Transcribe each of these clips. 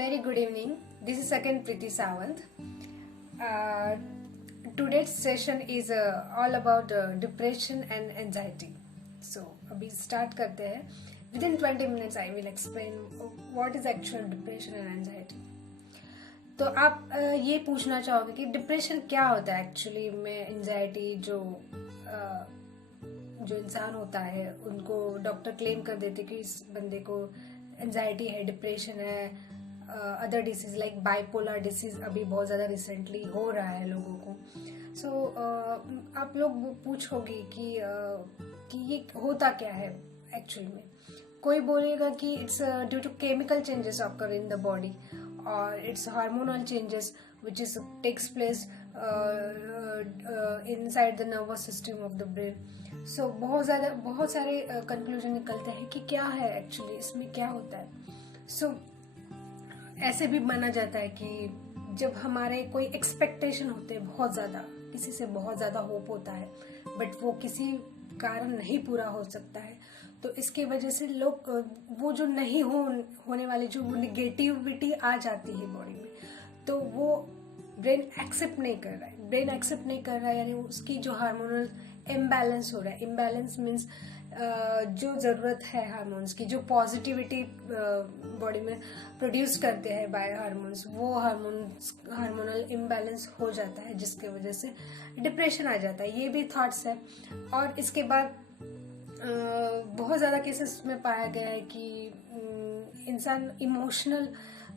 Very good evening. This is second Preeti Sawant. Today's session is all about depression and anxiety. So, अभी start करते हैं. Within 20 minutes, I will explain what is actual depression and anxiety. तो आप ये पूछना चाहोगे कि depression क्या होता है एक्चुअली में. एंजाइटी जो इंसान होता है उनको डॉक्टर क्लेम कर देते कि इस बंदे को एंजाइटी है, डिप्रेशन है. Other disease like bipolar disease अभी बहुत ज़्यादा रिसेंटली हो रहा है लोगों को. सो आप लोग पूछोगे कि ये होता क्या है एक्चुअली में. कोई बोलेगा कि it's due to chemical changes occur in the body or its hormonal changes which is takes place inside the nervous system of the brain. So बहुत सारे कंक्लूजन निकलते हैं कि क्या है एक्चुअली इसमें क्या होता है. So ऐसे भी माना जाता है कि जब हमारे कोई एक्सपेक्टेशन होते हैं बहुत ज्यादा, किसी से बहुत ज्यादा होप होता है बट वो किसी कारण नहीं पूरा हो सकता है, तो इसके वजह से लोग वो जो नहीं होने वाली जो निगेटिविटी आ जाती है बॉडी में, तो वो ब्रेन एक्सेप्ट नहीं कर रहा है. यानी उसकी जो हार्मोनल इम्बैलेंस हो रहा है. इम्बैलेंस मीन्स जो जरूरत है हार्मोन्स की, जो पॉजिटिविटी बॉडी में प्रोड्यूस करते हैं बाय हार्मोन्स, वो हार्मोनल इम्बैलेंस हो जाता है जिसके वजह से डिप्रेशन आ जाता है. ये भी थॉट्स है. और इसके बाद बहुत ज़्यादा केसेस में पाया गया है कि इंसान इमोशनल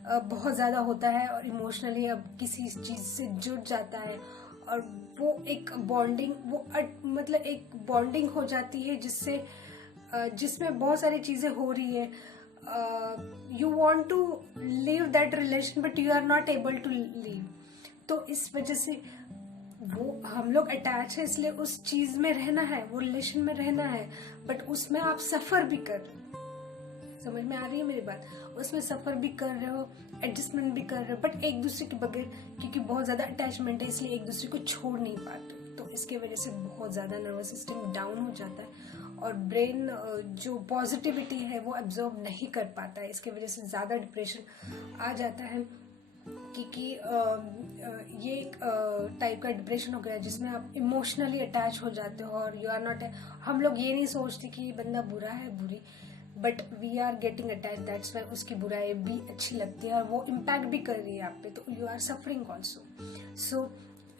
बहुत ज़्यादा होता है और इमोशनली अब किसी चीज़ से जुड़ जाता है और वो एक बॉन्डिंग मतलब एक बॉन्डिंग हो जाती है जिसमें बहुत सारी चीज़ें हो रही है. You want to leave that relation but you are not able to leave. तो इस वजह से वो हम लोग अटैच है, इसलिए उस चीज में रहना है, वो रिलेशन में रहना है, बट उसमें आप सफर भी कर रहे हो. समझ में आ रही है मेरी बात. उसमें सफर भी कर रहे हो, एडजस्टमेंट भी कर रहे हो, बट एक दूसरे के बगैर, क्योंकि बहुत ज्यादा अटैचमेंट है इसलिए एक दूसरे को छोड़ नहीं पाते. तो इसके वजह से बहुत ज्यादा नर्वस सिस्टम डाउन हो जाता है और ब्रेन जो पॉजिटिविटी है वो एब्जॉर्ब नहीं कर पाता है. इसके वजह से ज्यादा डिप्रेशन आ जाता है क्योंकि ये एक टाइप का डिप्रेशन हो गया जिसमें आप इमोशनली अटैच हो जाते हो और यू आर नॉट. हम लोग ये नहीं सोचते कि बंदा बुरा है, बुरी, but we are getting attach. That's why उसकी बुराई भी अच्छी लगती है और वो इम्पैक्ट भी कर रही है आप पे. तो you are suffering also. So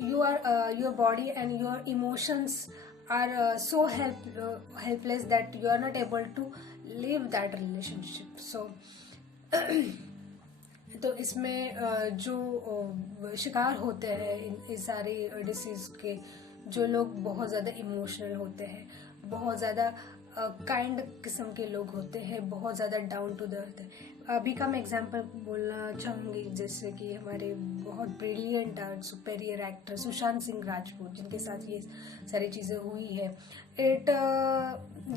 you are your body and your emotions are so helpless that you are not able to live that relationship. So तो इसमें जो शिकार होते हैं इस सारी डिसीज के, जो लोग बहुत ज़्यादा इमोशनल होते हैं, बहुत ज़्यादा काइंड किस्म के लोग होते हैं, बहुत ज़्यादा डाउन टू द अर्थ. अभी का मैं एग्जांपल बोलना चाहूँगी, जैसे कि हमारे बहुत brilliant superior actor Sushant Singh Rajput, जिनके साथ ये सारी चीज़ें हुई है.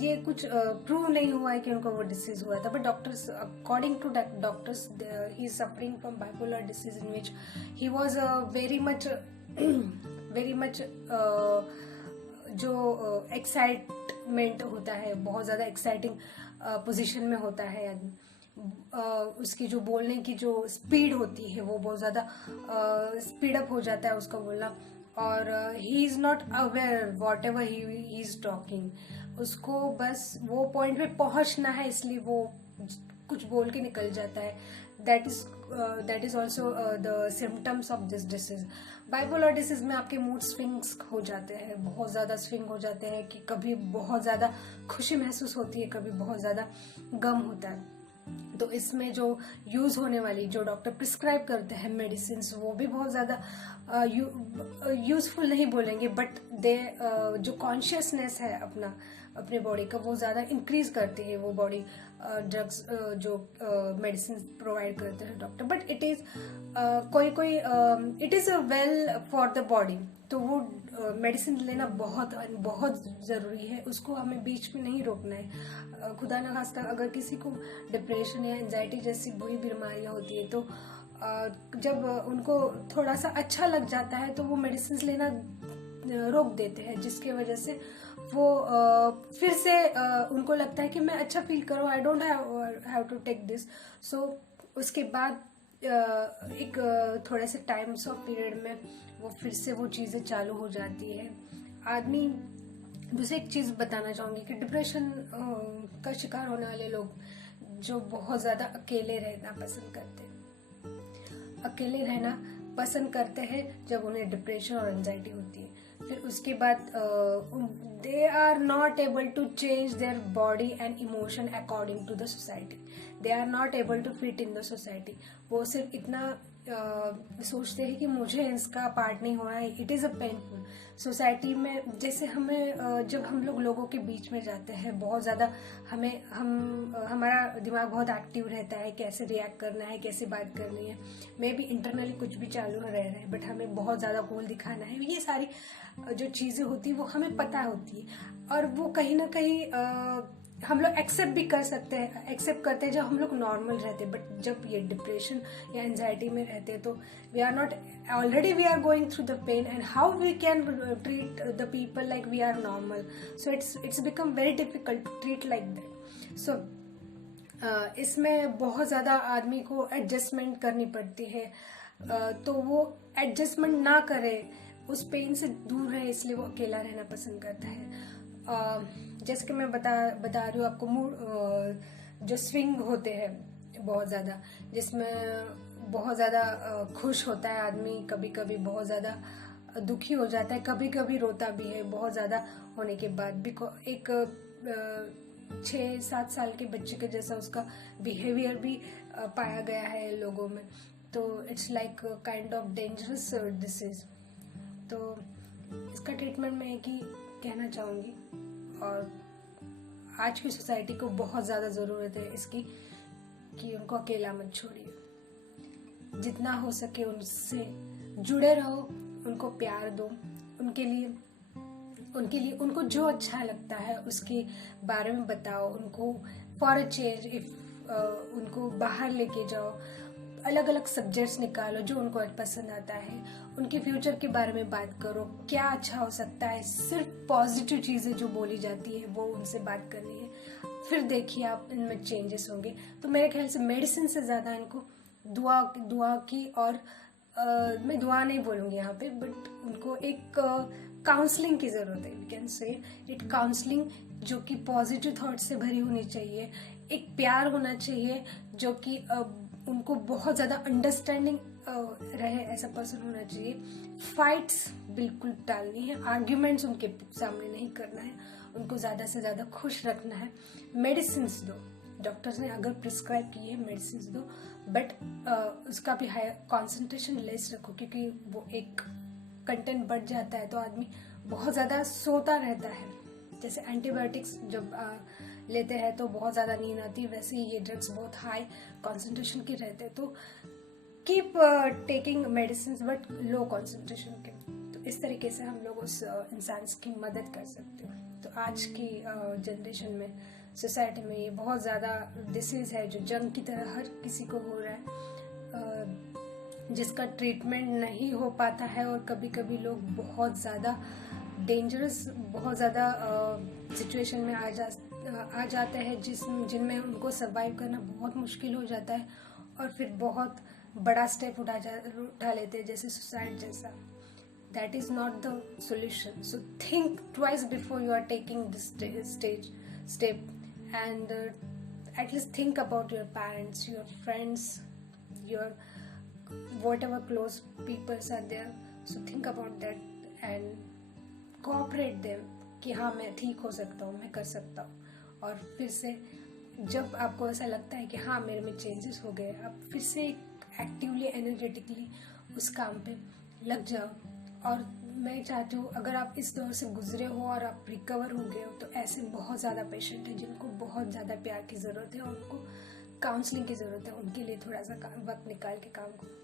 ये कुछ प्रूव नहीं हुआ है कि उनको वो डिसीज हुआ था, but doctors, according to doctors, he is suffering from bipolar disease in which he was very much जो एक्साइटमेंट होता है, बहुत ज़्यादा एक्साइटिंग पोजीशन में होता है. उसकी जो बोलने की जो स्पीड होती है वो बहुत ज़्यादा स्पीड अप हो जाता है उसका बोलना. और he is not aware what ever he is talking. उसको बस वो पॉइंट पे पहुंचना है, इसलिए वो कुछ बोल के निकल जाता है. That is also the symptoms of this disease. Bipolar disease में आपके मूड स्विंग्स हो जाते हैं, बहुत ज़्यादा स्विंग हो जाते हैं कि कभी बहुत ज़्यादा खुशी महसूस होती है, कभी बहुत ज़्यादा गम होता है. तो इसमें जो यूज होने वाली, जो डॉक्टर प्रिस्क्राइब करते हैं मेडिसिन, वो भी बहुत ज़्यादा यूजफुल नहीं बोलेंगे, बट दे जो कॉन्शियसनेस है अपने बॉडी का, वो ज़्यादा इंक्रीज करती है वो बॉडी ड्रग्स जो मेडिसिन प्रोवाइड करते हैं doctor. But it is it is well for the body. तो वो मेडिसिन लेना बहुत बहुत ज़रूरी है, उसको हमें बीच में नहीं रोकना है. खुदा न खास्ता अगर किसी को डिप्रेशन या एंजाइटी जैसी बुरी बीमारियां होती है, तो जब उनको थोड़ा सा अच्छा लग जाता है तो वो मेडिसिन लेना रोक देते हैं, जिसके वजह से वो फिर से उनको लगता है कि मैं अच्छा फील करूँ, I don't have to take this. So उसके बाद एक थोड़े से टाइम्स ऑफ पीरियड में वो फिर से वो चीज़ें चालू हो जाती है। आदमी दूसरी एक चीज़ बताना चाहूँगी कि डिप्रेशन का शिकार होने वाले लोग जो बहुत ज़्यादा अकेले रहना पसंद करते हैं, अकेले रहना पसंद करते हैं जब उन्हें डिप्रेशन और एंजाइटी होती है। फिर उसके बाद they are not able to change their body and emotion according to the society, they are not able to fit in the society. वो सिर्फ इतना सोचते हैं कि मुझे इसका पार्ट नहीं होना है, it is a painful. Society में जैसे हमें जब हम लोगों के बीच में जाते हैं बहुत ज़्यादा हमारा दिमाग बहुत एक्टिव रहता है, कैसे रिएक्ट करना है, कैसे बात करनी है, मे बी इंटरनली कुछ भी चालू रह रहा है बट हमें बहुत ज़्यादा कूल दिखाना है, ये सारी जो चीज़ें होती है वो हमें पता होती है। और वो कहीं ना कहीं हम लोग एक्सेप्ट भी कर सकते हैं, एक्सेप्ट करते हैं जब हम लोग नॉर्मल रहते हैं। बट जब ये डिप्रेशन या एंजाइटी में रहते हैं तो we are not, already we are going through the pain and how we can treat the people like we are normal. So it's become very difficult to treat like that. So इसमें बहुत ज़्यादा आदमी को adjustment करनी पड़ती है। तो वो एडजस्टमेंट ना करे, उस पेन से दूर रहे, इसलिए वो अकेला रहना पसंद करता है। जैसे कि मैं बता रही हूँ आपको, मूड जो स्विंग होते हैं बहुत ज़्यादा, जिसमें बहुत ज़्यादा खुश होता है आदमी, कभी कभी बहुत ज़्यादा दुखी हो जाता है, कभी कभी रोता भी है बहुत ज़्यादा होने के बाद भी। एक 6-7 साल के बच्चे के जैसा उसका बिहेवियर भी पाया गया है लोगों में। तो it's like kind of dangerous disease. तो इसका ट्रीटमेंट मैं एक ही कहना चाहूँगी, और आज की सोसाइटी को बहुत ज़्यादा ज़रूरत है इसकी कि उनको अकेला मत छोड़िए, जितना हो सके उनसे जुड़े रहो, उनको प्यार दो, उनके लिए उनको जो अच्छा लगता है उसके बारे में बताओ, उनको फॉर अ चेंज इफ उनको बाहर लेके जाओ, अलग अलग सब्जेक्ट्स निकालो जो उनको पसंद आता है, उनके फ्यूचर के बारे में बात करो, क्या अच्छा हो सकता है, सिर्फ पॉजिटिव चीज़ें जो बोली जाती है वो उनसे बात करनी है। फिर देखिए आप इनमें चेंजेस होंगे। तो मेरे ख्याल से मेडिसिन से ज़्यादा इनको दुआ की, और मैं दुआ नहीं बोलूँगी यहाँ पे, बट उनको एक काउंसलिंग की ज़रूरत है। We can say it counselling, जो कि पॉजिटिव थॉट से भरी होनी चाहिए, एक प्यार होना चाहिए जो कि उनको बहुत ज़्यादा अंडरस्टैंडिंग रहे, ऐसा पर्सन होना चाहिए। फाइट्स बिल्कुल टालनी है, आर्ग्यूमेंट्स उनके सामने नहीं करना है, उनको ज़्यादा से ज़्यादा खुश रखना है। मेडिसिन दो, डॉक्टर्स ने अगर प्रिस्क्राइब की है मेडिसिन दो, बट उसका भी हाई कॉन्सेंट्रेशन लेस रखो, क्योंकि वो एक कंटेंट बढ़ जाता है तो आदमी बहुत ज़्यादा सोता रहता है। जैसे एंटीबायोटिक्स जब लेते हैं तो बहुत ज़्यादा नींद आती है, वैसे ही ये ड्रग्स बहुत हाई कॉन्सेंट्रेशन के रहते हैं। तो keep taking medicine but low concentration के। तो इस तरीके से हम लोग उस इंसान की मदद कर सकते हैं। तो आज की जनरेशन में, सोसाइटी में ये बहुत ज़्यादा डिसीज़ है जो जंग की तरह हर किसी को हो रहा है, जिसका ट्रीटमेंट नहीं हो पाता है, और कभी कभी लोग बहुत ज़्यादा डेंजरस, बहुत ज़्यादा सिचुएशन में आ जाते हैं जिनमें उनको सर्वाइव करना बहुत मुश्किल हो जाता है, और फिर बहुत बड़ा स्टेप उठा लेते हैं, जैसे सुसाइड जैसा। That is not the solution. So think twice before you are taking this step, and at least think about your parents, your friends, your whatever close peoples are there. So think about that and cooperate them कि हाँ मैं ठीक हो सकता हूँ, मैं कर सकता हूँ। और फिर से जब आपको ऐसा लगता है कि हाँ मेरे में चेंजेस हो गए, आप फिर से एक्टिवली, एनर्जेटिकली उस काम पे लग जाओ। और मैं चाहती हूँ अगर आप इस दौर से गुजरे हो और आप रिकवर हो गए हो, तो ऐसे बहुत ज़्यादा पेशेंट हैं जिनको बहुत ज़्यादा प्यार की ज़रूरत है और उनको काउंसलिंग की ज़रूरत है। उनके लिए थोड़ा सा वक्त निकाल के काम करो।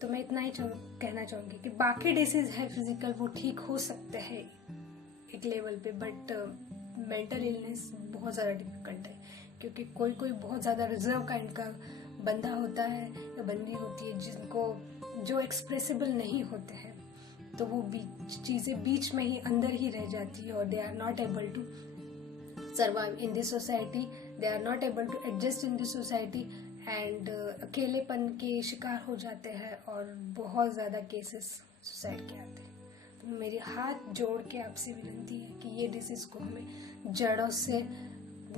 तो मैं इतना ही कहना चाहूँगी कि बाकी डिसीज़ है फिजिकल, वो ठीक हो सकते हैं एक लेवल पे, बट मेंटल इलनेस बहुत ज़्यादा डिफिकल्ट है, क्योंकि कोई बहुत ज़्यादा रिजर्व काइंड का बंदा होता है या बंदी होती है जिनको जो एक्सप्रेसिबल नहीं होते हैं, तो वो चीज़ें बीच में ही अंदर ही रह जाती है, और they are not able to survive in this society, they are not able to adjust in this society, and अकेलेपन के शिकार हो जाते हैं और बहुत ज़्यादा केसेस सुसाइड के आते हैं। तो मेरी हाथ जोड़ के आपसे विनती है कि ये डिसीज़ को हमें जड़ों से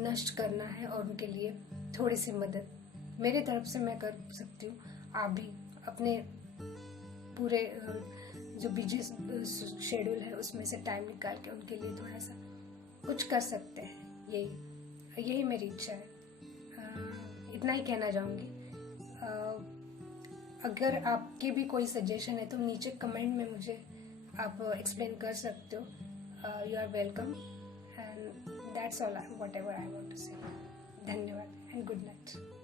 नष्ट करना है और उनके लिए थोड़ी सी मदद मेरी तरफ से मैं कर सकती हूँ। आप भी अपने पूरे जो बिजी शेड्यूल है उसमें से टाइम निकाल के उनके लिए थोड़ा सा कुछ कर सकते हैं। यही मेरी इच्छा है। इतना ही कहना चाहूँगी। अगर आपके भी कोई सजेशन है तो नीचे कमेंट में मुझे आप एक्सप्लेन कर सकते हो। You are welcome and that's all whatever I want to say. धन्यवाद एंड गुड नाइट।